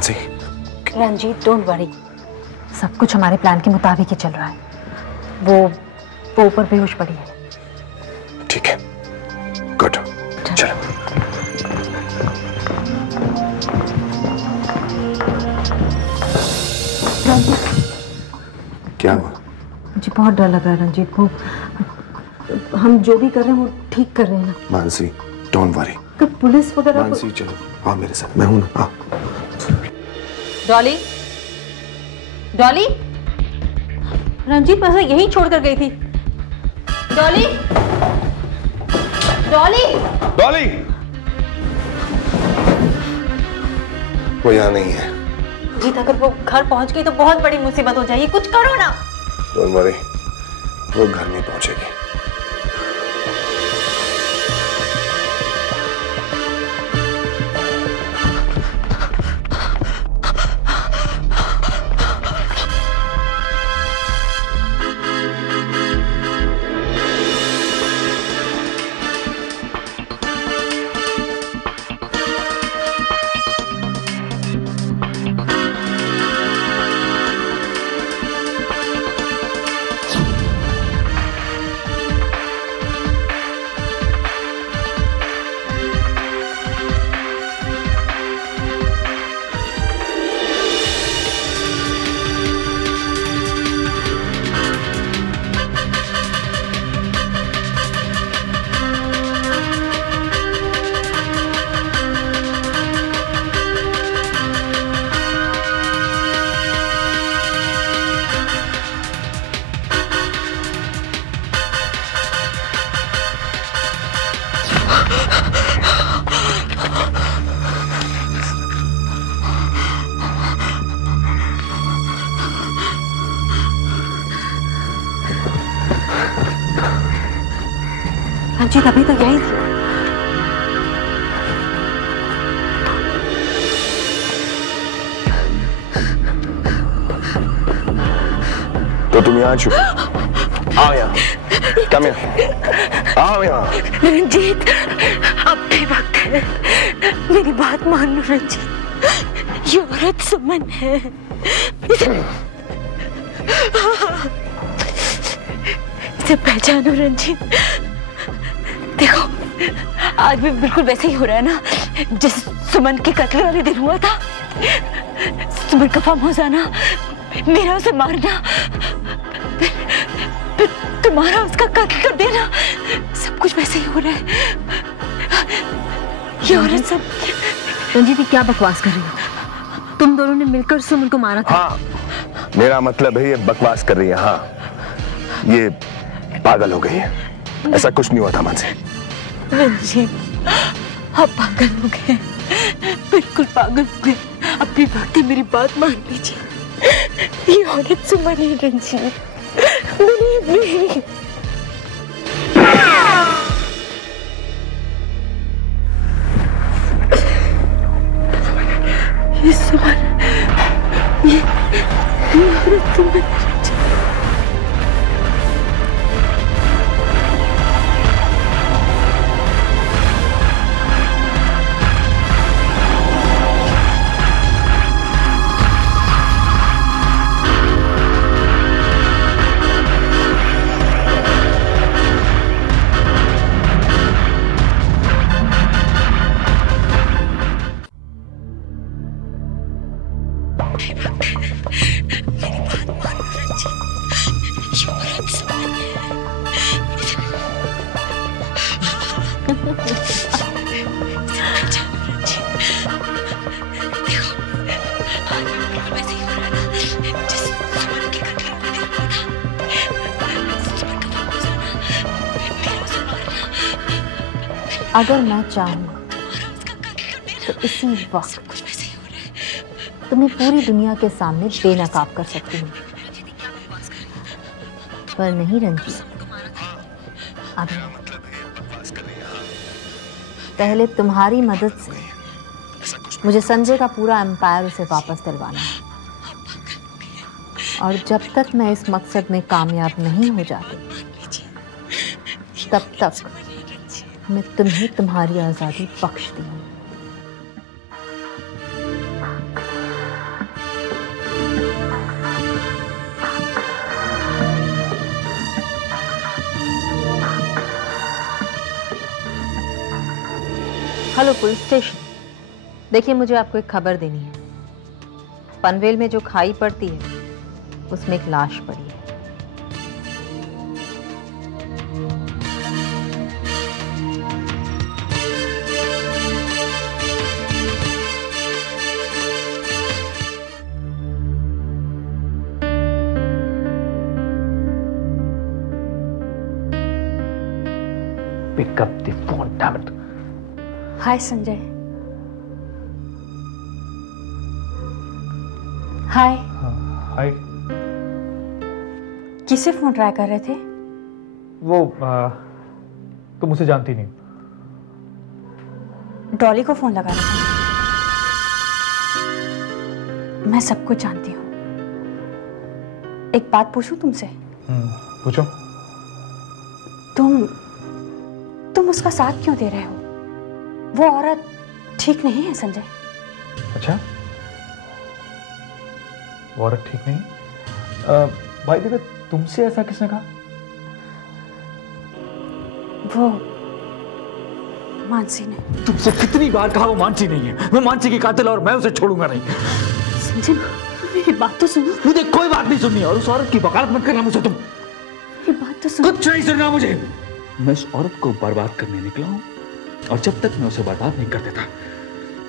Mansi. Ranjit don't worry, सब कुछ हमारे प्लान के मुताबिक ही चल रहा है। वो ऊपर बेहोश पड़ी है। ठीक है, गुड, चलो। क्या हुआ? मुझे बहुत डर लग रहा है रंजीत को। हम जो भी कर रहे हैं वो ठीक कर रहे हैं ना? Mansi don't worry. तो पुलिस वगैरह मानसी चलो, आओ मेरे साथ, मैं हूं ना। आओ। डॉली, डॉली, रंजीत बस यहीं छोड़ कर गई थी। डॉली, डॉली, डॉली, वो यहाँ नहीं है। जीत अगर वो घर पहुंच गई तो बहुत बड़ी मुसीबत हो जाएगी, कुछ करो ना। डोंट वरी, वो घर नहीं पहुंचेगी। रंजीत अभी तक यही थी। तो तुम यहाँ छुप, आओ यहाँ, कम यहाँ, आओ यहाँ। रंजीत अब भी वक्त है, मेरी बात मान लो रंजीत। ये औरत सुमन है। इसे पहचानो रंजीत। देखो आज भी बिल्कुल वैसे ही हो रहा है ना जैसे सुमन के कत्ल वाले दिन हुआ था। सुमन का फार्म हाउस आना, मेरा उसे मारना, फिर तुम्हारा उसका कत्ल कर देना, सब कुछ वैसे ही हो रहा है। ये औरत सब। रंजीत क्या बकवास कर रही हो? तुम दोनों ने मिलकर सुमन को मारा था। हाँ, मेरा मतलब है ये बकवास कर रही है। हाँ, ये पागल हो गई है, ऐसा कुछ नहीं हुआ था मानसी। रंजीत आप पागल हो गए, बिल्कुल पागल हो गए। अपनी वक्त मेरी बात मान लीजिए। ये औरत सुमन है रंजीत, बिलीव मी। ये सुमन, ये औरत सुमन है। अगर मैं चाहूँ तो इसी वक्त तुम्हें पूरी दुनिया के सामने बेनकाब कर सकती हूँ, पर नहीं रंजीत। अब पहले तुम्हारी मदद से मुझे संजय का पूरा एम्पायर उसे वापस दिलवाना है, और जब तक मैं इस मकसद में कामयाब नहीं हो जाती तब तक मैं तुम्हें तुम्हारी आजादी बख्शती हूँ। Hello police station. देखिए, मुझे आपको एक खबर देनी है। पनवेल में जो खाई पड़ती है उसमें एक लाश पड़ी है। Pick up the phone, damn it. हाय संजय। हाय। हाय। किसे फोन ट्राई कर रहे थे? वो तुम उसे जानती नहीं। डॉली को फोन लगा रहा था। मैं सब कुछ जानती हूँ। एक बात पूछूं तुमसे? पूछो। तुम उसका साथ क्यों दे रहे हो? वो औरत ठीक नहीं है संजय। अच्छा, वो औरत ठीक नहीं? भाई देखो, तुमसे ऐसा किसने कहा? वो मानसी ने। तुमसे कितनी बार कहा वो मानसी नहीं है। वो मानसी की कातिल और मैं उसे छोड़ूंगा नहीं। संजय, मेरी बात तो सुनो। मुझे कोई बात नहीं सुननी और उस औरत की वकालत मत करना मुझे तुम। मेरी बात तो सुनो। कुछ नहीं सुनना मुझे। मैं उस औरत को बर्बाद करने निकला हूं और जब तक मैं उसे बर्बाद नहीं कर देता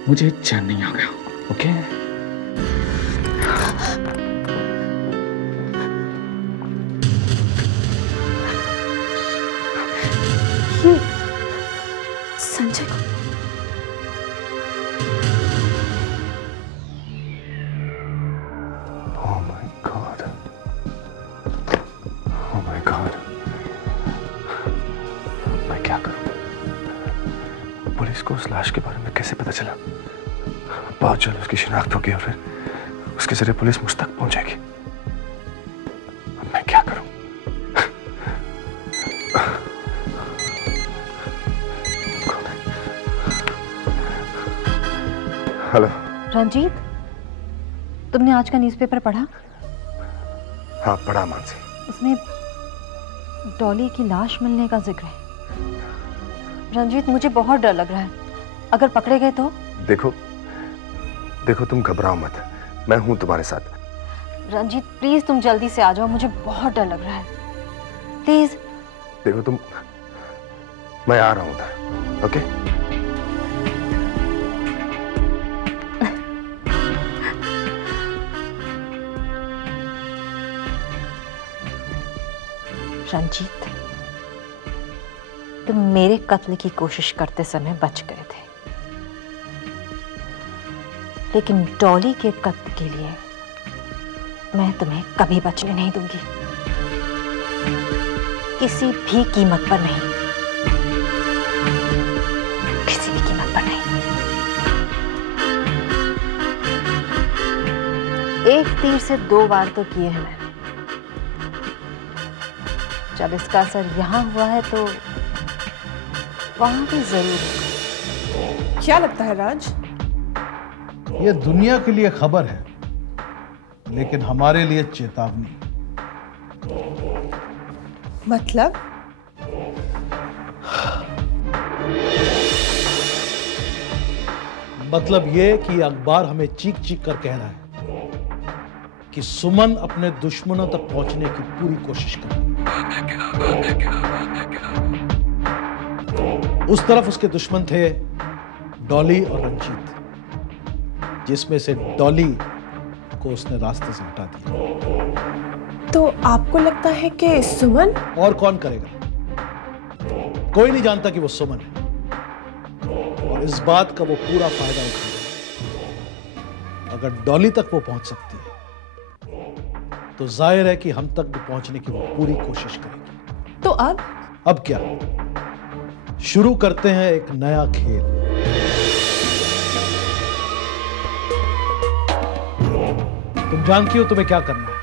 मुझे चैन नहीं आ गया। ओके? संजय को Oh my God. Oh my God. मैं क्या करूं? पुलिस को उस लाश के बारे में कैसे पता चला? बहुत जल्द उसकी शिनाख्त होगी और फिर उसके जरिए पुलिस मुझ तक पहुंचेगी। अब मैं क्या करूं? हेलो रंजीत, तुमने आज का न्यूज़पेपर पढ़ा? हाँ, पढ़ा मानसी। उसमें डॉली की लाश मिलने का जिक्र है। रंजीत, मुझे बहुत डर लग रहा है। अगर पकड़े गए तो? देखो तुम घबराओ मत, मैं हूं तुम्हारे साथ। रंजीत प्लीज तुम जल्दी से आ जाओ, मुझे बहुत डर लग रहा है। प्लीज। देखो तुम, मैं आ रहा हूं उधर। ओके? रंजीत, तुम मेरे कत्ल की कोशिश करते समय बच गए थे, लेकिन डॉली के कत्ल के लिए मैं तुम्हें कभी बचने नहीं दूंगी, किसी भी कीमत पर नहीं, किसी भी कीमत पर नहीं। एक तीर से दो वार तो किए हैं मैंने। जब इसका असर यहां हुआ है तो वहां भी जरूर। क्या लगता है राज? ये दुनिया के लिए खबर है, लेकिन हमारे लिए चेतावनी। मतलब? मतलब ये कि अखबार हमें चीख चीख कर कह रहा है कि सुमन अपने दुश्मनों तक पहुंचने की पूरी कोशिश कर रही है। उस तरफ उसके दुश्मन थे डॉली और रंजीत, जिसमें से डॉली को उसने रास्ते से हटा दिया। तो आपको लगता है कि सुमन? और कौन करेगा? कोई नहीं जानता कि वो सुमन है, और इस बात का वो पूरा फायदा उठाएगा। अगर डॉली तक वो पहुंच सकती है तो जाहिर है कि हम तक भी पहुंचने की वो पूरी कोशिश करेगी। तो अब क्या? शुरू करते हैं एक नया खेल। तुम जानती हो तुम्हें क्या करना है।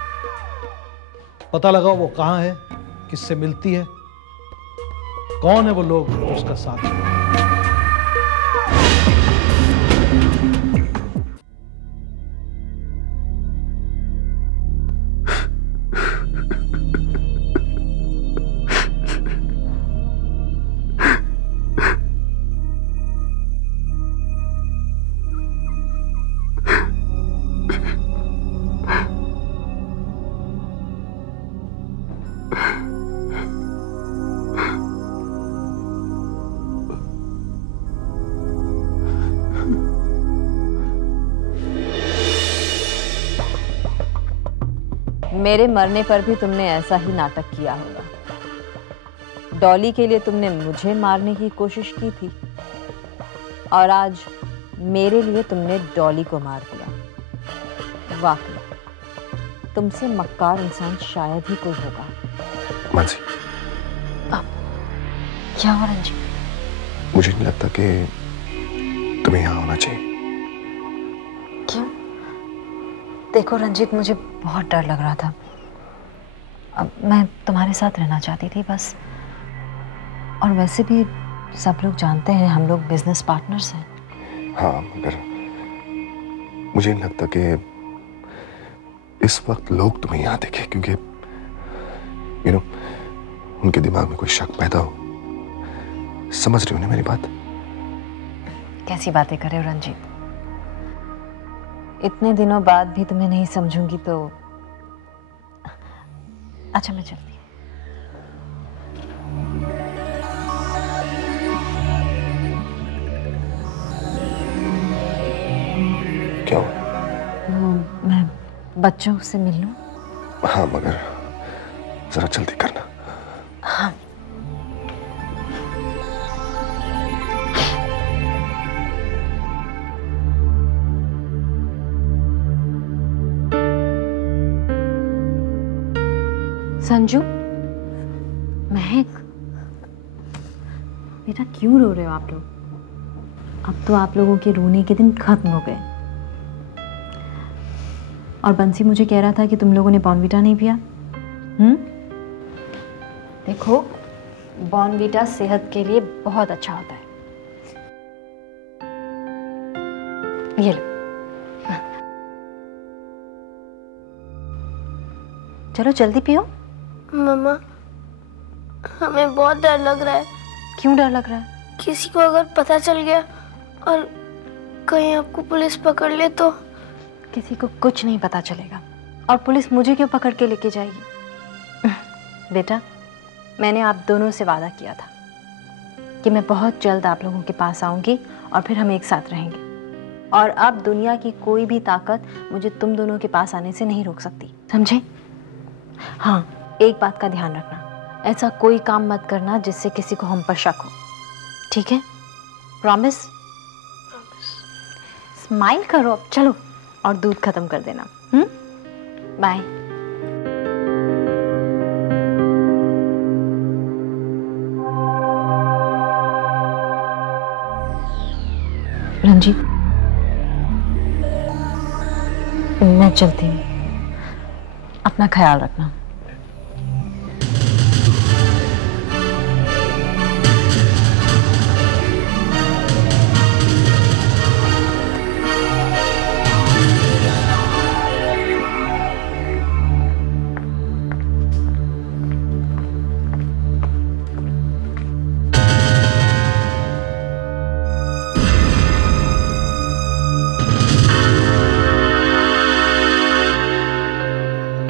पता लगाओ वो कहां है, किससे मिलती है, कौन है वो लोग जो उसका साथ देते हैं। मेरे मरने पर भी तुमने ऐसा ही नाटक किया होगा। डॉली के लिए तुमने मुझे मारने की कोशिश की थी और आज मेरे लिए तुमने डॉली को मार दिया। वाकई तुमसे मक्कार इंसान शायद ही कोई होगा। मानसी, क्या हुआ रंजीत? मुझे नहीं लगता कि तुम्हें यहाँ होना चाहिए। क्यों? देखो रंजीत, मुझे बहुत डर लग रहा था। अब मैं तुम्हारे साथ रहना चाहती थी बस। और वैसे भी सब लोग जानते हैं हम लोग बिजनेस पार्टनर्स हैं। हाँ, मगर मुझे नहीं लगता कि इस वक्त लोग तुम्हें यहाँ देखें, क्योंकि उनके दिमाग में कोई शक पैदा हो। समझ रही हो ना मेरी बात? कैसी बातें कर रहे हो रंजीत? इतने दिनों बाद भी तुम्हें नहीं समझूंगी तो अच्छा, मैं चलती हूँ। क्या? मैं बच्चों से मिल लूं? हाँ, मगर जरा जल्दी करना। हाँ। संजू, महक, बेटा क्यों रो रहे हो आप लोग? अब तो आप लोगों के रोने के दिन खत्म हो गए। और बंसी मुझे कह रहा था कि तुम लोगों ने बॉर्नवीटा नहीं पिया। देखो, बॉर्नवीटा सेहत के लिए बहुत अच्छा होता है। ये लो। चलो जल्दी पियो। मम्मा, हमें बहुत डर लग रहा है। क्यों डर लग रहा है? किसी को अगर पता चल गया और कहीं आपको पुलिस पकड़ ले तो? किसी को कुछ नहीं पता चलेगा। और पुलिस मुझे क्यों पकड़ के लेके जाएगी? बेटा, मैंने आप दोनों से वादा किया था कि मैं बहुत जल्द आप लोगों के पास आऊंगी और फिर हम एक साथ रहेंगे। और अब दुनिया की कोई भी ताकत मुझे तुम दोनों के पास आने से नहीं रोक सकती, समझे? हाँ, एक बात का ध्यान रखना, ऐसा कोई काम मत करना जिससे किसी को हम पर शक हो, ठीक है? प्रॉमिस? स्माइल करो अब, चलो। और दूध खत्म कर देना। बाय। रंजीत, मैं चलती हूँ, अपना ख्याल रखना।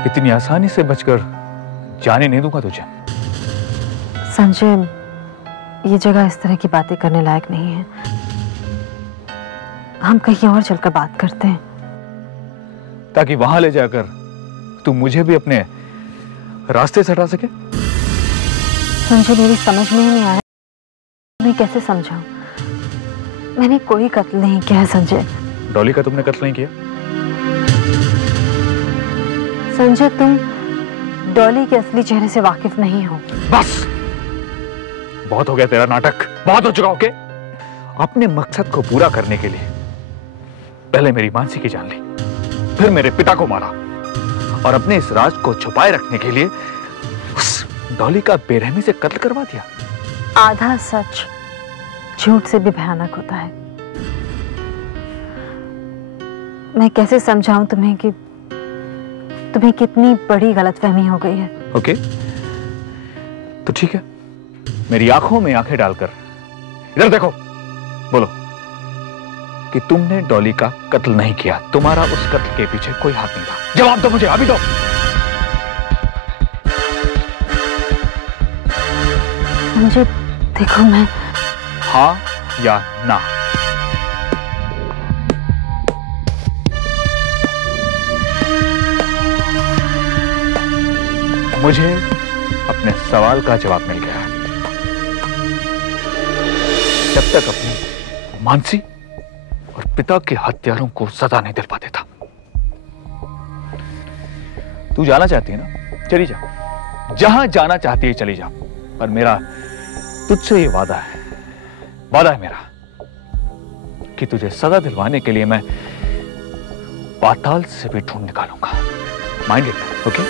इतनी आसानी से बचकर जाने नहीं दूंगा तुझे। संजय, ये जगह इस तरह की बातें करने लायक नहीं है। हम कहीं और चलकर बात करते हैं, ताकि वहां ले जाकर तू मुझे भी अपने रास्ते से हटा सके। संजय, मेरी समझ में ही नहीं आया मैं कैसे समझाऊं। मैंने कोई कत्ल नहीं किया है संजय। डॉली का तुमने कत्ल नहीं किया? संजय, तुम डॉली के असली चेहरे से वाकिफ नहीं हो। बस, बहुत हो गया तेरा नाटक, बहुत हो चुका। ओके, अपने मकसद को पूरा करने के लिए पहले मेरी मानसी की जान ली, फिर मेरे पिता को मारा, और अपने इस राज को छुपाए रखने के लिए उस डॉली का बेरहमी से कत्ल करवा दिया। आधा सच झूठ से भी भयानक होता है। मैं कैसे समझाऊं तुम्हें कि तुम्हें कितनी बड़ी गलतफहमी हो गई है। ओके, तो ठीक है, मेरी आंखों में आंखें डालकर इधर देखो, बोलो कि तुमने डॉली का कत्ल नहीं किया, तुम्हारा उस कत्ल के पीछे कोई हाथ नहीं था। जवाब दो मुझे, अभी दो। मुझे देखो, मैं हाँ या ना? मुझे अपने सवाल का जवाब मिल गया है। जब तक अपनी मानसी और पिता के हत्यारों को सजा नहीं दिलवा देता। तू जाना चाहती है ना, चली जा, जहां जाना चाहती है चली जा, पर मेरा तुझसे ये वादा है मेरा कि तुझे सजा दिलवाने के लिए मैं पाताल से भी ढूंढ निकालूंगा। Mind it, okay?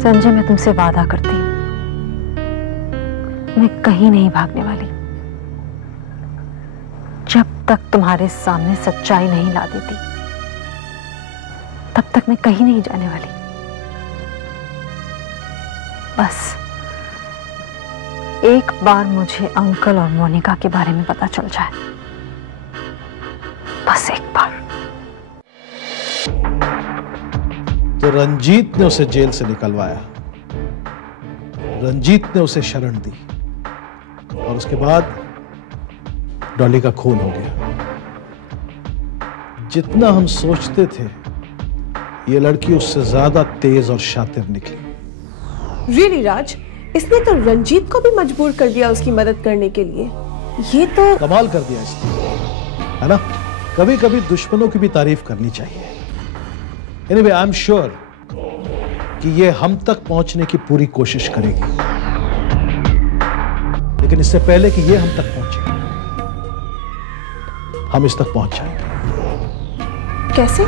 संजय, मैं तुमसे वादा करती हूं, मैं कहीं नहीं भागने वाली जब तक तुम्हारे सामने सच्चाई नहीं ला देती। तब तक मैं कहीं नहीं जाने वाली। बस एक बार मुझे अंकल और मोनिका के बारे में पता चल जाए, बस एक बार। तो रंजीत ने उसे जेल से निकलवाया, रंजीत ने उसे शरण दी और उसके बाद डॉली का खून हो गया। जितना हम सोचते थे ये लड़की उससे ज्यादा तेज और शातिर निकली। रियली राज, इसने तो रंजीत को भी मजबूर कर दिया उसकी मदद करने के लिए। ये तो कमाल कर दिया इसने, है ना? कभी कभी दुश्मनों की भी तारीफ करनी चाहिए। एनीवे, आई एम श्योर कि ये हम तक पहुंचने की पूरी कोशिश करेगी, लेकिन इससे पहले कि ये हम तक पहुंचे, हम इस तक पहुंच जाएंगे। कैसे?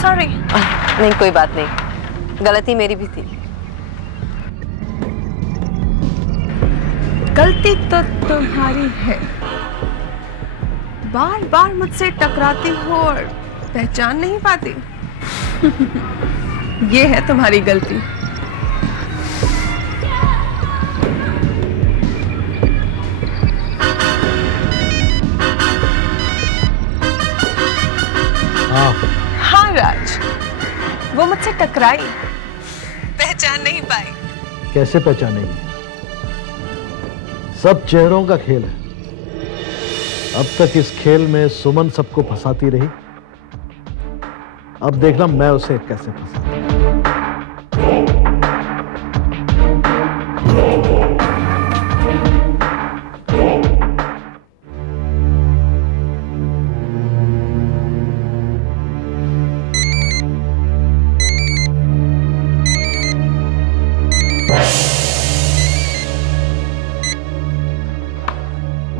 सॉरी। नहीं, कोई बात नहीं, गलती मेरी भी थी। गलती तो तुम्हारी है, बार बार मुझसे टकराती हो और पहचान नहीं पाती। ये है तुम्हारी गलती। हाँ राज, वो मुझसे टकराई, पहचान नहीं पाई। कैसे पहचानेंगे? सब चेहरों का खेल है। अब तक इस खेल में सुमन सबको फंसाती रही, अब देखना मैं उसे कैसे फंसाता।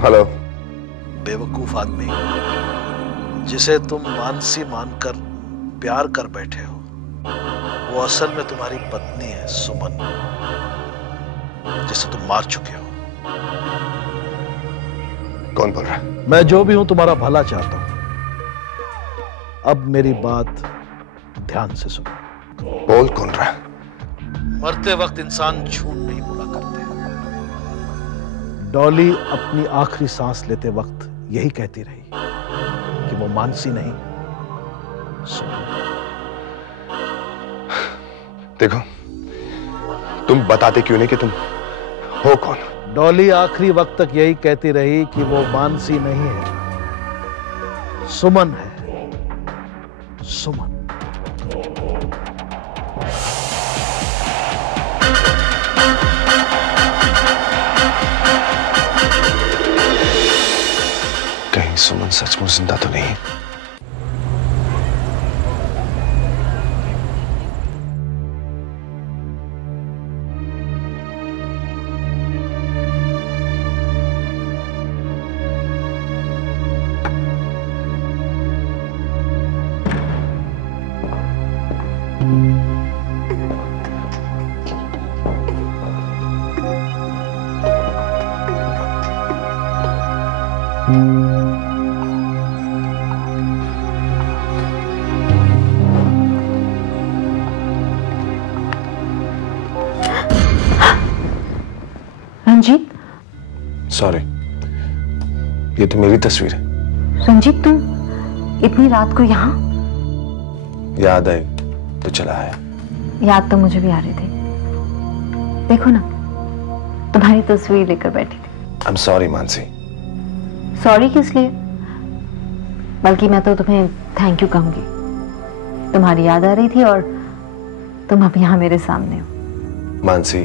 हेलो। बेवकूफ आदमी, जिसे तुम मानसी मानकर प्यार कर बैठे हो, वो असल में तुम्हारी पत्नी है सुमन, जिसे तुम मार चुके हो। कौन बोल रहा है? मैं जो भी हूं तुम्हारा भला चाहता हूं। अब मेरी बात ध्यान से सुनो। बोल कौन रहा है? मरते वक्त इंसान झूठ नहीं बोला करते। डॉली अपनी आखिरी सांस लेते वक्त यही कहती रही कि वो मानसी नहीं, सुमन। देखो, तुम बताते क्यों नहीं कि तुम हो कौन? डॉली आखिरी वक्त तक यही कहती रही कि वो मानसी नहीं है, सुमन है, सुमन। कहीं सुमन सचमुच जिंदा तो नहीं? सॉरी, ये तो मेरी तस्वीर है। रंजीत, तुम इतनी रात को यहाँ? याद आई तो चला आया। याद तो मुझे भी आ रही थी। देखो ना, तुम्हारी तस्वीर लेकर बैठी थी। I am sorry Mansi. Sorry किस लिए? बल्कि मैं तो तुम्हें थैंक यू कहूंगी। तुम्हारी याद आ रही थी और तुम अब यहाँ मेरे सामने हो। मानसी,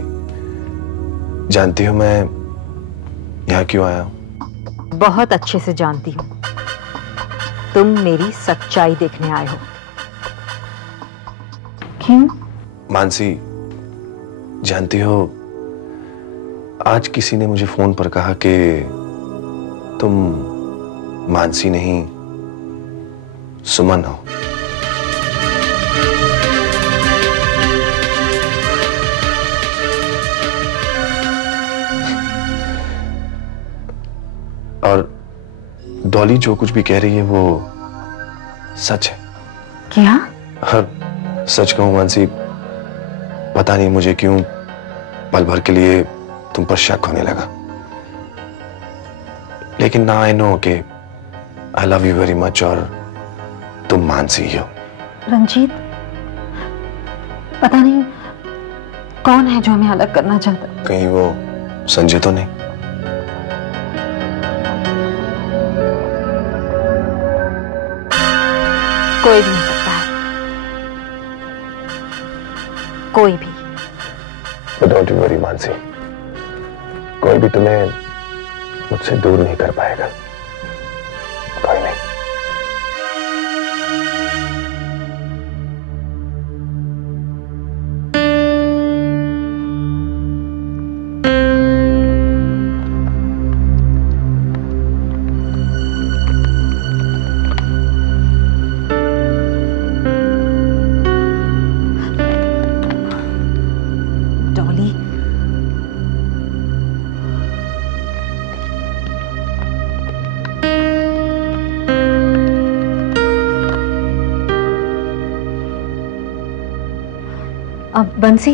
जानती हो मैं यहाँ क्यों आया हूँ? बहुत अच्छे से जानती हूँ। तुम मेरी सच्चाई देखने आए हो। क्यों? मानसी, जानती हो आज किसी ने मुझे फोन पर कहा कि तुम मानसी नहीं सुमन हो। और डॉली जो कुछ भी कह रही है वो सच है। क्या? और सच कहूं मानसी, पता नहीं मुझे क्यों पल भर के लिए तुम पर शक होने लगा, लेकिन ना आई नो कि I love you very much और तुम मानसी ही हो। रंजीत, पता नहीं कौन है जो हमें अलग करना चाहता। कहीं वो संजय तो नहीं? कोई भी हो सकता है, कोई भी। But don't you worry Mansi, कोई भी तुम्हें मुझसे दूर नहीं कर पाएगा। कोई नहीं। डॉली, अब बंसी,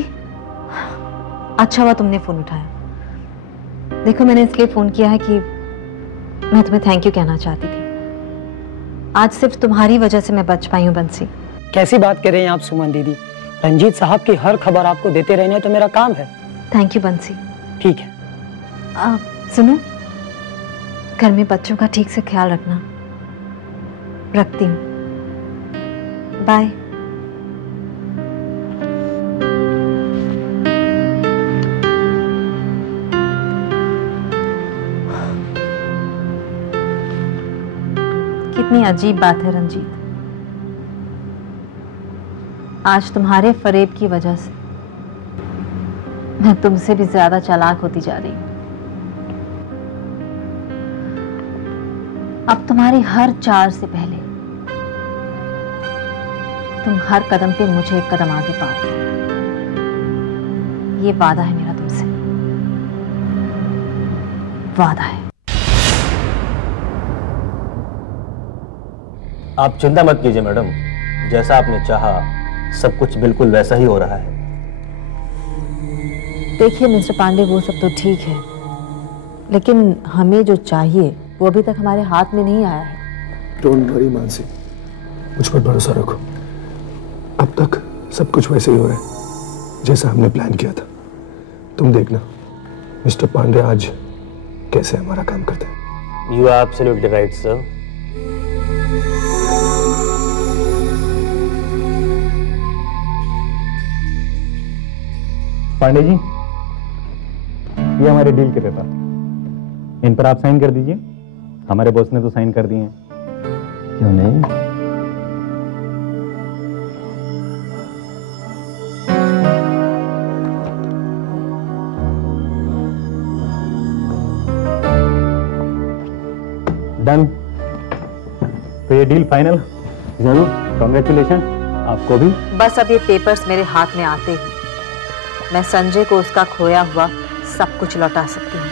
अच्छा हुआ तुमने फोन उठाया। देखो, मैंने इसलिए फोन किया है कि मैं तुम्हें थैंक यू कहना चाहती थी। आज सिर्फ तुम्हारी वजह से मैं बच पाई हूँ बंसी। कैसी बात कर रही हैं आप सुमन दीदी? रंजीत साहब की हर खबर आपको देते रहने तो मेरा काम है। थैंक यू बंसी। ठीक है। सुनो, घर में बच्चों का ठीक से ख्याल रखना। रखती हूँ, बाय। कितनी अजीब बात है रंजीत, आज तुम्हारे फरेब की वजह से मैं तुमसे भी ज्यादा चालाक होती जा रही हूं। अब तुम्हारी हर चाल से पहले तुम हर कदम पे मुझे एक कदम आगे पाओगे। ये वादा है मेरा तुमसे, वादा है। आप चिंता मत कीजिए मैडम, जैसा आपने चाहा सब कुछ बिल्कुल वैसा ही हो रहा है। देखिए मिस्टर पांडे, वो सब तो ठीक है, लेकिन हमें जो चाहिए वो अभी तक हमारे हाथ में नहीं आया है। डोंट वरी मानसी, मुझ पर भरोसा रखो। अब तक सब कुछ वैसे ही हो रहा है जैसा हमने प्लान किया था। तुम देखना मिस्टर पांडे आज कैसे हमारा काम करते हैं। You are absolutely right sir. Pandey ji, ये हमारे डील के पेपर, इन पर आप साइन कर दीजिए। हमारे बॉस ने तो साइन कर दिए हैं। क्यों नहीं? डन। तो ये डील फाइनल? जरूर। कांग्रेचुलेशन आपको भी। बस अब ये पेपर्स मेरे हाथ में आते ही मैं संजय को उसका खोया हुआ सब कुछ लौटा सकती हूँ।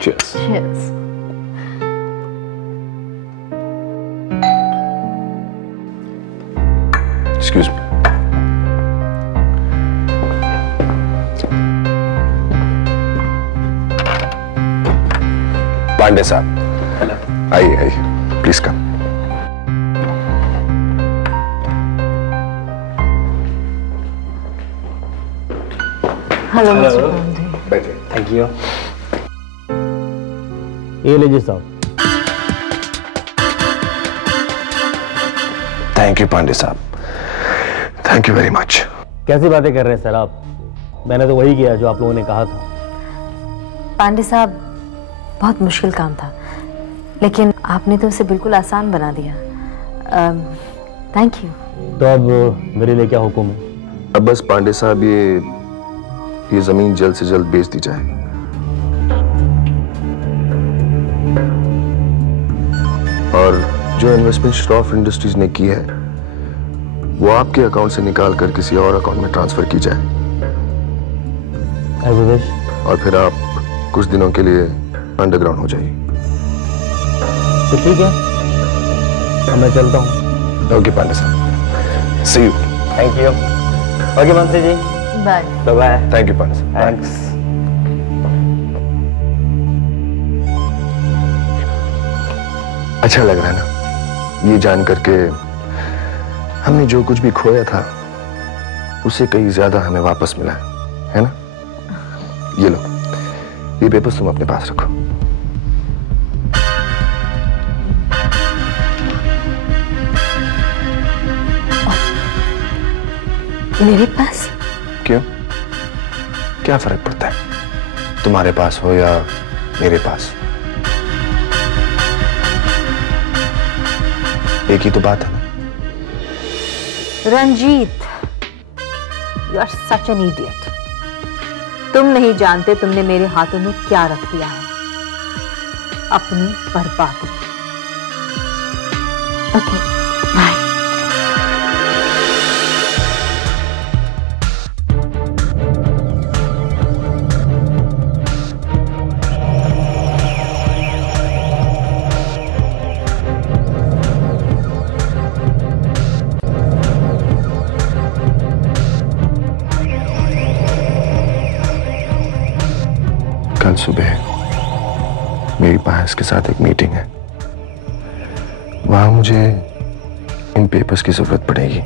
Cheers. Cheers. पांडे साहब, आइए आइए, प्लीज कम। हेलो हेलो, बैठिए। Thank you. ये लीजिए साहब। थैंक यू पांडे साहब, थैंक यू वेरी मच। कैसी बातें कर रहे हैं सर आप? मैंने तो वही किया जो आप लोगों ने कहा था। पांडे साहब, बहुत मुश्किल काम था, लेकिन आपने तो उसे बिल्कुल आसान बना दिया। Thank you. तो अब मेरे लिए क्या हुक्म है? अब बस पांडे साहब ये जमीन जल्द से जल्द बेच दी जाए। और जो इन्वेस्टमेंट श्रॉफ इंडस्ट्रीज ने की है वो आपके अकाउंट से निकाल कर किसी और अकाउंट में ट्रांसफर की जाए। और फिर आप कुछ दिनों के लिए अंडरग्राउंड हो जाइए। तो ठीक है, अब मैं चलता हूँ। ओके पांडे साहब, see you. Thank you. Okay Mansi ji, bye bye. Thank you Pandey साहब। थैंक्स। अच्छा लग रहा है ना ये जान करके हमने जो कुछ भी खोया था उससे कहीं ज्यादा हमें वापस मिला है ना? ये लो, ये पेपर्स तुम अपने पास रखो। मेरे पास? क्यों? क्या फर्क पड़ता है तुम्हारे पास हो या मेरे पास? एक ही तो बात है ना। Ranjeet, you are such an idiot. तुम नहीं जानते तुमने मेरे हाथों में क्या रख दिया है, अपनी बर्बादी। Okay, bye. कल सुबह मेरी पास के साथ एक मीटिंग है, वहां मुझे इन पेपर्स की जरूरत पड़ेगी।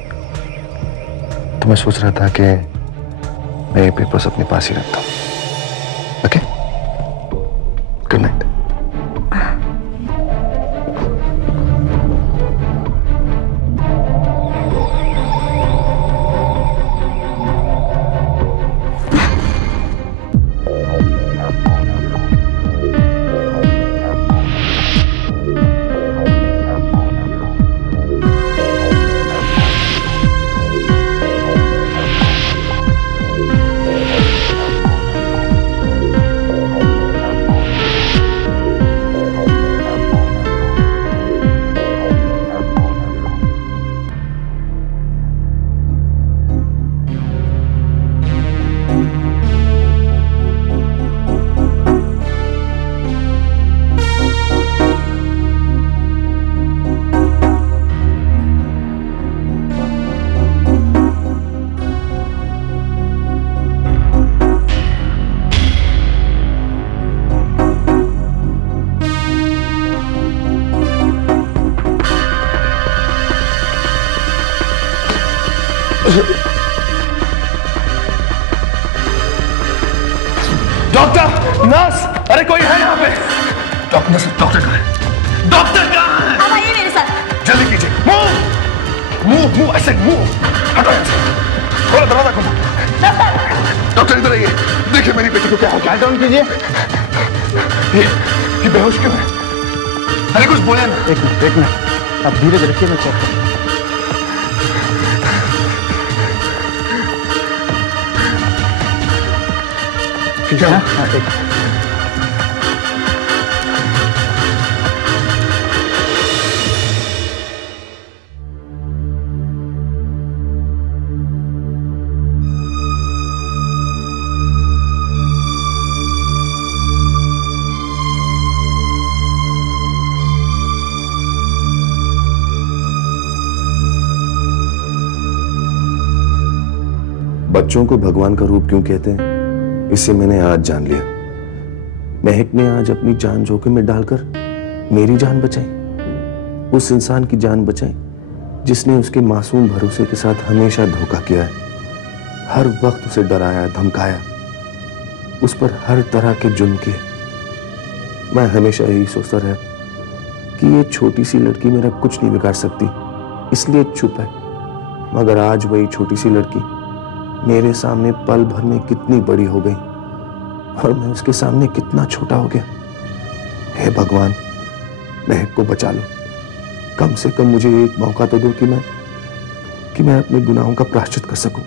तो मैं सोच रहा था कि मैं ये पेपर्स अपने पास ही रखता हूं। Okay, good night. Doctor, nurse, अरे कोई है यहाँ पे? डॉक्टर कहाँ है? डॉक्टर कहाँ है? अब आइए मेरे साथ। जल्दी कीजिए। मूव, ऐसे मूव। हटो यहाँ से। खोलो दरवाजा खोलो। डॉक्टर इधर आइए, देखिए मेरी बेटी को क्या हो गया। डाउन कीजिए। ये बेहोश क्यों है? अरे कुछ बोले ना। एक मिनट, अब धीरे धीरे रखिए, मैं चेक करूं। ठीक है? हाँ, ठीक है। बच्चों को भगवान का रूप क्यों कहते हैं, इसे मैंने आज जान लिया। महक ने आज अपनी जान जोखिम में डालकर मेरी जान बचाई, उस इंसान की जान बचाई जिसने उसके मासूम भरोसे के साथ हमेशा धोखा किया है, हर वक्त उसे डराया, धमकाया, उस पर हर तरह के जुल्म किए। मैं हमेशा यही सोचता रहा कि ये छोटी सी लड़की मेरा कुछ नहीं बिगाड़ सकती, इसलिए चुप है। मगर आज वही छोटी सी लड़की मेरे सामने पल भर में कितनी बड़ी हो गई और मैं उसके सामने कितना छोटा हो गया। हे भगवान, महक को बचा लो। कम से कम मुझे एक मौका तो दो कि मैं अपने गुनाहों का प्रायश्चित कर सकूं।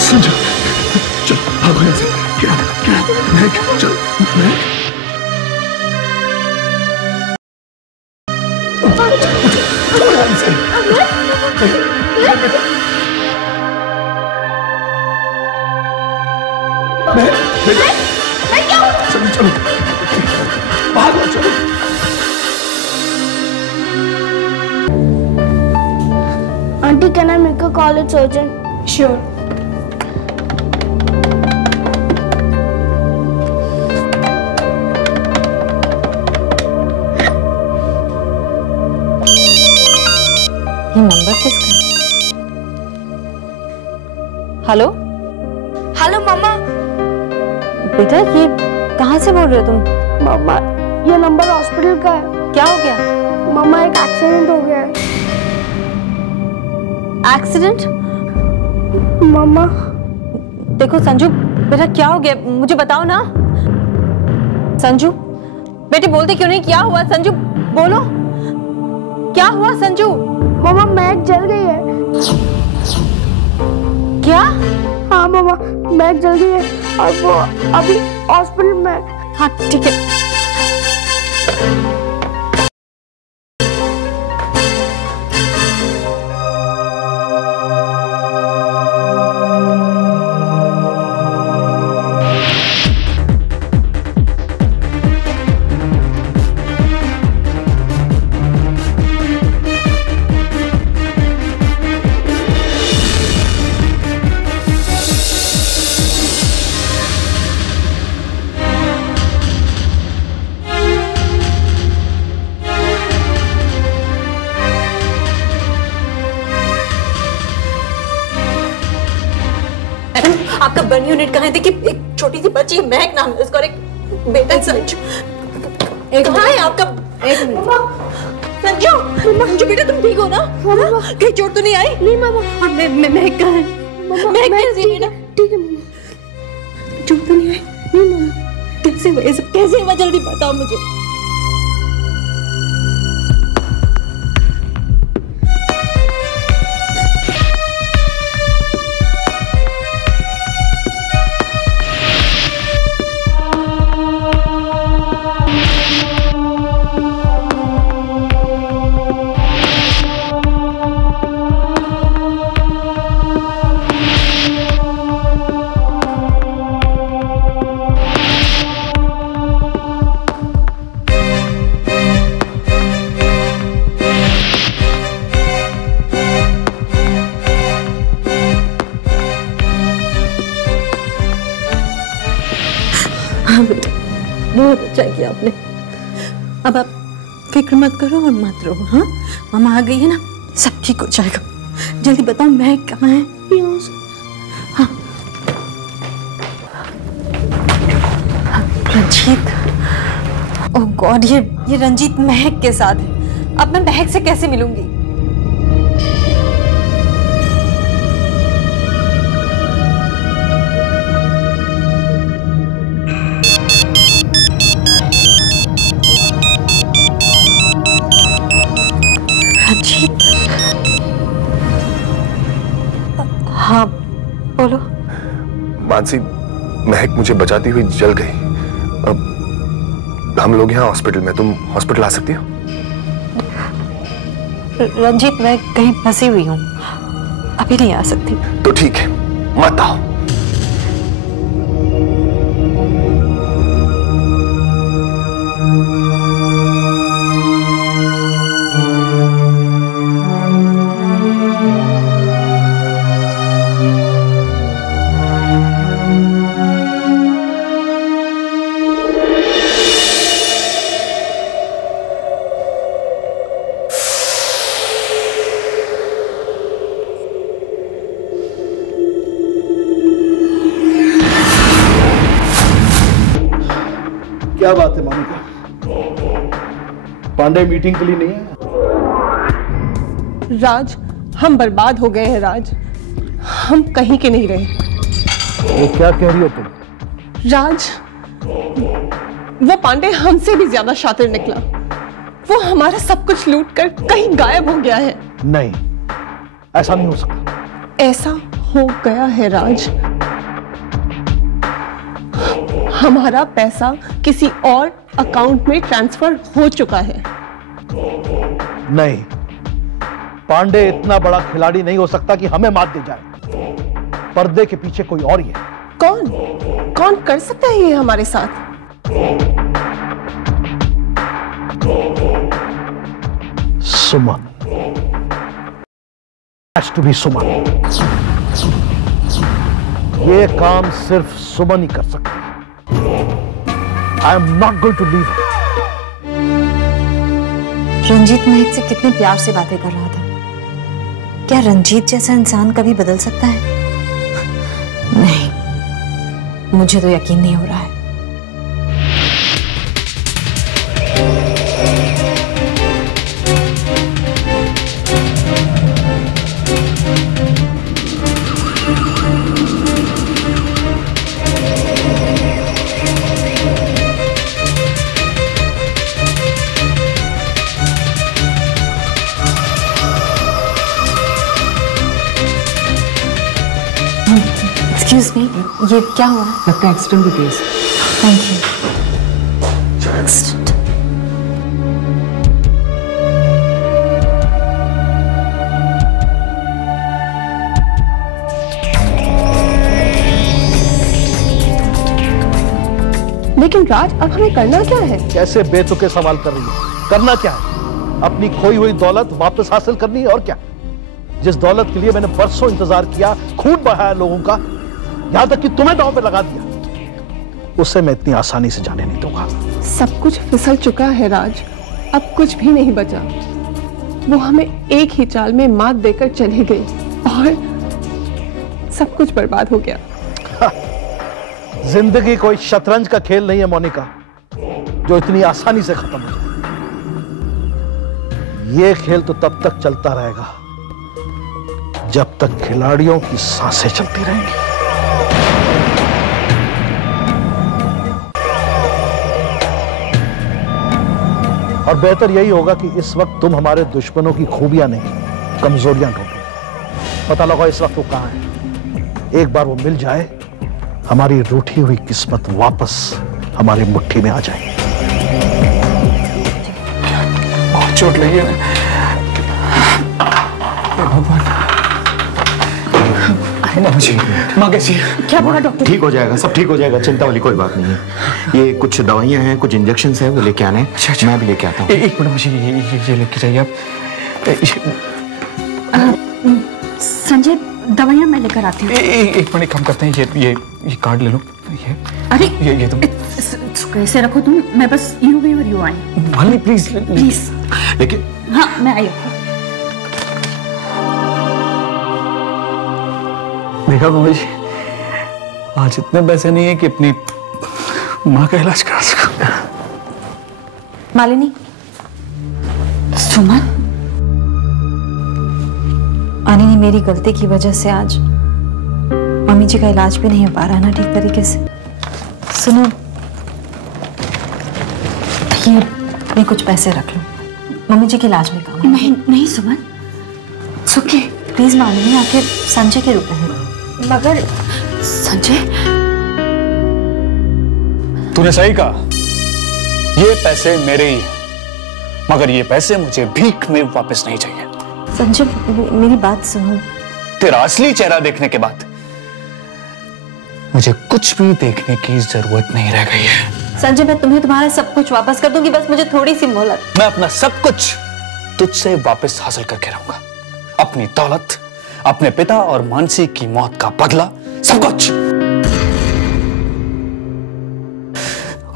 संजू, चल भागो यहाँ से। क्या महक, चल महक। चलो भागो, चलो। Auntie, can I make a call? It's urgent. Sure. ये नंबर किसका है? हेलो हेलो मामा। बेटा, ये कहाँ से बोल रहे हो तुम? मामा, ये नंबर हॉस्पिटल का है। क्या हो गया? मामा, एक एक्सीडेंट हो गया है। एक्सीडेंट? मामा। देखो संजू, बेटा क्या हो गया मुझे बताओ ना। संजू बेटे, बोलते क्यों नहीं? क्या हुआ संजू? बोलो, क्या हुआ संजू? मामा, महक जल गई है। क्या? हाँ मामा, महक जल गई है और वो अभी हॉस्पिटल में। हाँ ठीक है। आपका बर्न यूनिट कहाँ है? देखिए, एक छोटी सी बच्ची है, महक नाम है उसका, और एक बेटा संजू। कहाँ है आपका? एक मिनट। संजू, संजू बेटा, तुम ठीक हो ना? कहीं चोट तो नहीं आई? नहीं मामा। और महक कहाँ है? महक कैसी है बेटा? ठीक है मामा, चोट तो नहीं आई? नहीं मामा। कैसे हुआ ये सब? कैसे हुआ? जल्दी बताओ मुझे। हाँ बेटा, बहुत अच्छा किया आपने। अब आप फिक्र मत करो और मत रो। हाँ, मामा आ गई है ना, सब ठीक हो जाएगा। जल्दी बताओ महक कहाँ है? हाँ, रंजीत। ओह गॉड, ये रंजीत महक के साथ है। अब मैं महक से कैसे मिलूंगी? हाँ बोलो। मानसी, महक मुझे बचाती हुई जल गई। अब हम लोग यहाँ हॉस्पिटल में, तुम हॉस्पिटल आ सकती हो? रंजीत, मैं कहीं फंसी हुई हूँ, अभी नहीं आ सकती। तो ठीक है, मत आओ। क्या बात है मोनिका, पांडे मीटिंग के लिए नहीं है? राज, हम बर्बाद हो गए हैं राज, हम कहीं के नहीं रहे। ये क्या कह रही हो तुम? राज, वो पांडे हमसे भी ज्यादा शातिर निकला। वो हमारा सब कुछ लूट कर कहीं गायब हो गया है। नहीं, ऐसा नहीं हो सकता। ऐसा हो गया है राज। हमारा पैसा किसी और अकाउंट में ट्रांसफर हो चुका है। नहीं, पांडे इतना बड़ा खिलाड़ी नहीं हो सकता कि हमें मात दे जाए। पर्दे के पीछे कोई और ही है। कौन कौन कर सकता है ये हमारे साथ? सुमन। Has to be सुमन। ये काम सिर्फ सुमन ही कर सकती है। I am not going to leave her. Ranjit महक से कितने प्यार से बातें कर रहा था। क्या रंजीत जैसा इंसान कभी बदल सकता है? नहीं, मुझे तो यकीन नहीं हो रहा है। एक्सक्यूज मी, ये क्या हुआ? लगता है एक्सीडेंट का केस। Thank you. एक्सीडेंट? लेकिन राज, अब हमें करना क्या है? कैसे बेतुके सवाल कर रही है? करना क्या है? अपनी खोई हुई दौलत वापस हासिल करनी है, और क्या? जिस दौलत के लिए मैंने बरसों इंतजार किया, खून बहाया लोगों का, यहां तक कि तुम्हें दांव पे लगा दिया, उसे मैं इतनी आसानी से जाने नहीं दूंगा। सब कुछ फिसल चुका है राज, अब कुछ भी नहीं बचा। वो हमें एक ही चाल में मात देकर चली गई और सब कुछ बर्बाद हो गया। जिंदगी कोई शतरंज का खेल नहीं है मोनिका, जो इतनी आसानी से खत्म हो जाए। ये खेल तो तब तक चलता रहेगा जब तक खिलाड़ियों की सांसें चलती रहेंगी। और बेहतर यही होगा कि इस वक्त तुम हमारे दुश्मनों की खूबियां नहीं, कमजोरियां ढूंढो। पता लगा इस वक्त वो कहां है। एक बार वो मिल जाए, हमारी रूठी हुई किस्मत वापस हमारी मुट्ठी में आ जाए। बहुत चोट लगी है। भगवान, माँ कैसी है? क्या बोला डॉक्टर? ठीक हो जाएगा, सब ठीक हो जाएगा, चिंता वाली कोई बात नहीं है। ये कुछ दवाइयां हैं, कुछ इंजेक्शन हैं, वो लेके आने। अच्छा, मैं भी लेके आता हूँ। एक मिनट, मुझे ये लेके जाइए आप। संजय, दवाइयां मैं लेकर आती हूँ। एक मिनट, काम करते हैं, ये कार्ड ले लो। ये अरे ये तुम कैसे रखो तुम, मैं बस यूं गई और यूं आई। Malini please please. लेकिन हाँ, मैं आई। देखा मम्मी जी, आज इतने पैसे नहीं है कि अपनी माँ का इलाज करा सकूं। मालिनी। सुमन, मालिनी, मेरी गलती की वजह से आज मम्मी जी का इलाज भी नहीं हो पा रहा ना ठीक तरीके से। सुनो, ये कुछ पैसे रख लो, मम्मी जी के इलाज में काम। नहीं नहीं सुमन, सुखे प्लीज मालिनी, आखिर संजय के रुपए हैं। मगर संजय, तूने सही कहा, ये पैसे मेरे ही हैं, मगर ये पैसे मुझे भीख में वापस नहीं चाहिए। संजय मेरी बात सुनो। तेरा असली चेहरा देखने के बाद मुझे कुछ भी देखने की जरूरत नहीं रह गई है। संजय मैं तुम्हें तुम्हारा सब कुछ वापस कर दूंगी, बस मुझे थोड़ी सी मोहलत। मैं अपना सब कुछ तुझसे वापस हासिल करके रहूंगा, अपनी दौलत, अपने पिता और मानसी की मौत का बदला, सब कुछ।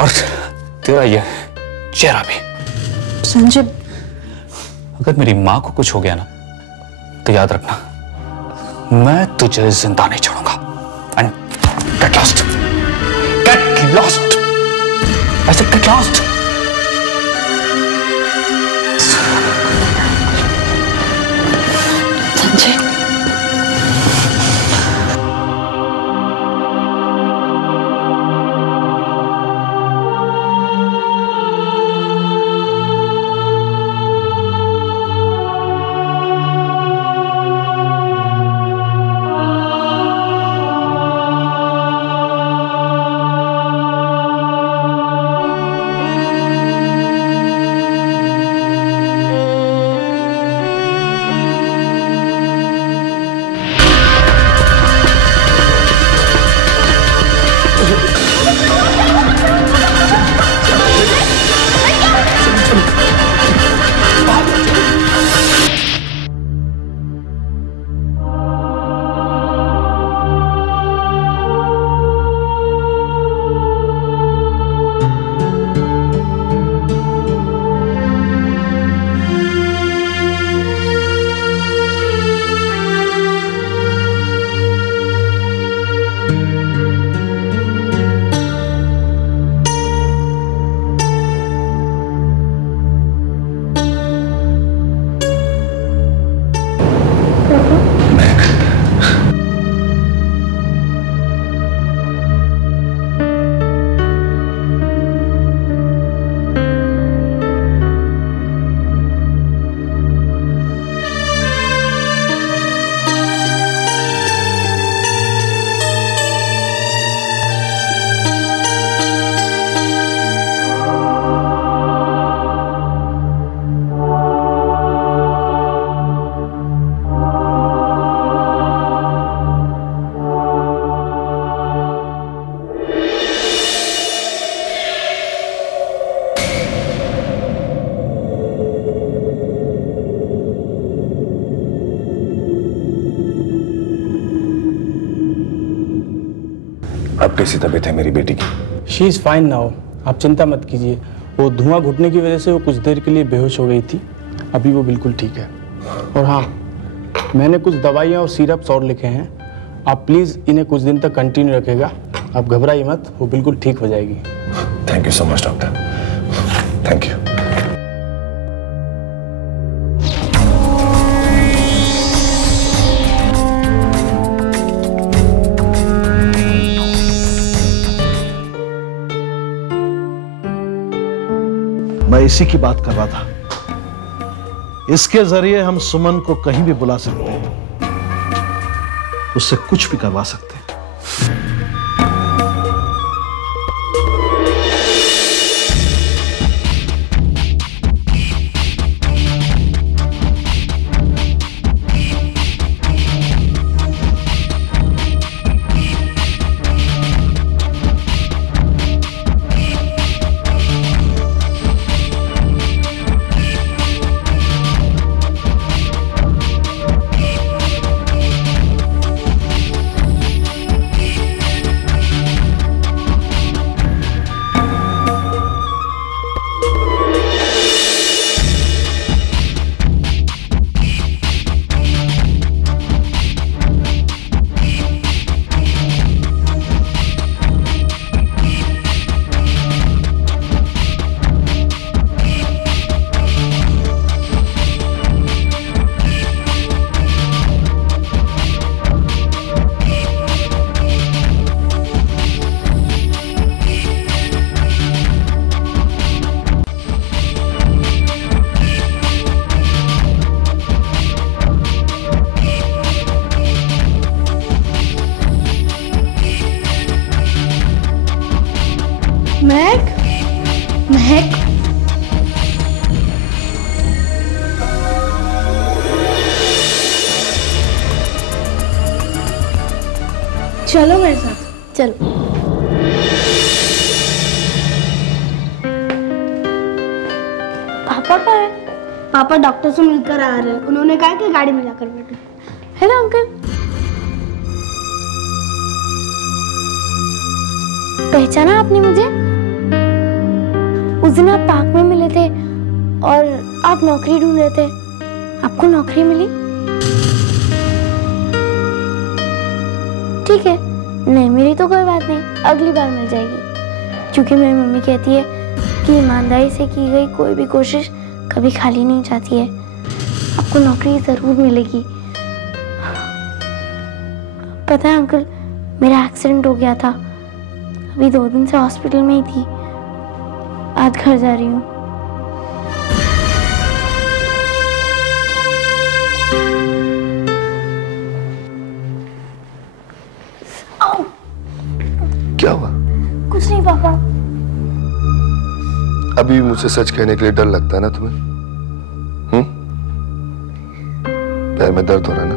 और तेरा यह चेहरा भी। संजय अगर मेरी मां को कुछ हो गया ना तो याद रखना मैं तुझे जिंदा नहीं छोड़ूंगा। And get lost, get lost, I said get lost. Sanjay अब कैसी तबीयत है मेरी बेटी की? शी इज फाइन नाउ, आप चिंता मत कीजिए। वो धुआं घुटने की वजह से वो कुछ देर के लिए बेहोश हो गई थी, अभी वो बिल्कुल ठीक है। और हाँ, मैंने कुछ दवाइयाँ और सिरप्स और लिखे हैं, आप प्लीज़ इन्हें कुछ दिन तक कंटिन्यू रखिएगा। आप घबराइए मत, वो बिल्कुल ठीक हो जाएगी। Thank you so much doctor, thank you. मैं इसी की बात कर रहा था। इसके जरिए हम सुमन को कहीं भी बुला सकते हैं, उससे कुछ भी करवा सकते हैं। महक, महक, चलो मेरे साथ। चलो। पापा कहाँ है? पापा डॉक्टर से मिलकर आ रहे हैं। उन्होंने कहा कि गाड़ी में जाकर बैठो। Hello uncle. पहचाना आपने मुझे? उस दिन आप पार्क में मिले थे और आप नौकरी ढूंढ रहे थे। आपको नौकरी मिली? ठीक है, नहीं मिली तो कोई बात नहीं, अगली बार मिल जाएगी। क्योंकि मेरी मम्मी कहती है कि ईमानदारी से की गई कोई भी कोशिश कभी खाली नहीं जाती है। आपको नौकरी जरूर मिलेगी। पता है अंकल, मेरा एक्सीडेंट हो गया था। अभी 2 दिन से हॉस्पिटल में ही थी। आज घर जा रही हूँ। क्या हुआ? कुछ नहीं पापा। अभी मुझसे सच कहने के लिए डर लगता है ना तुम्हें? पैर में दर्द हो रहा है ना?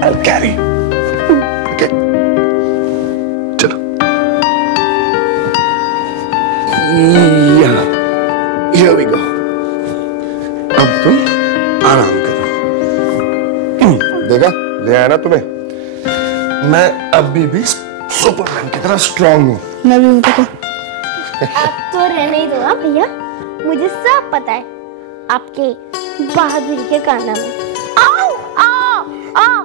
I'll carry you. Okay? चलो। Here we go. अब तुम आराम करो। देखा? ले आया ना तुम्हें? मैं अभी भी सुपरमैन की तरह स्ट्रांग हूँ। मैं भी हूँ। आप तो रहने ही दो ना भैया, मुझे सब पता है आपके बहादुरी के कारनामे। आओ आओ आओ।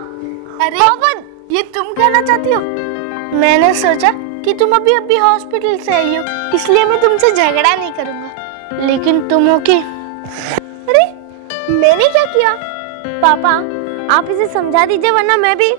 अरे पवन, ये तुम कहना चाहती हो? मैंने सोचा कि तुम अभी अभी हॉस्पिटल से आई हो, इसलिए मैं तुमसे झगड़ा नहीं करूंगा। लेकिन तुम हो कि अरे मैंने क्या किया? पापा आप इसे समझा दीजिए, वरना मैं भी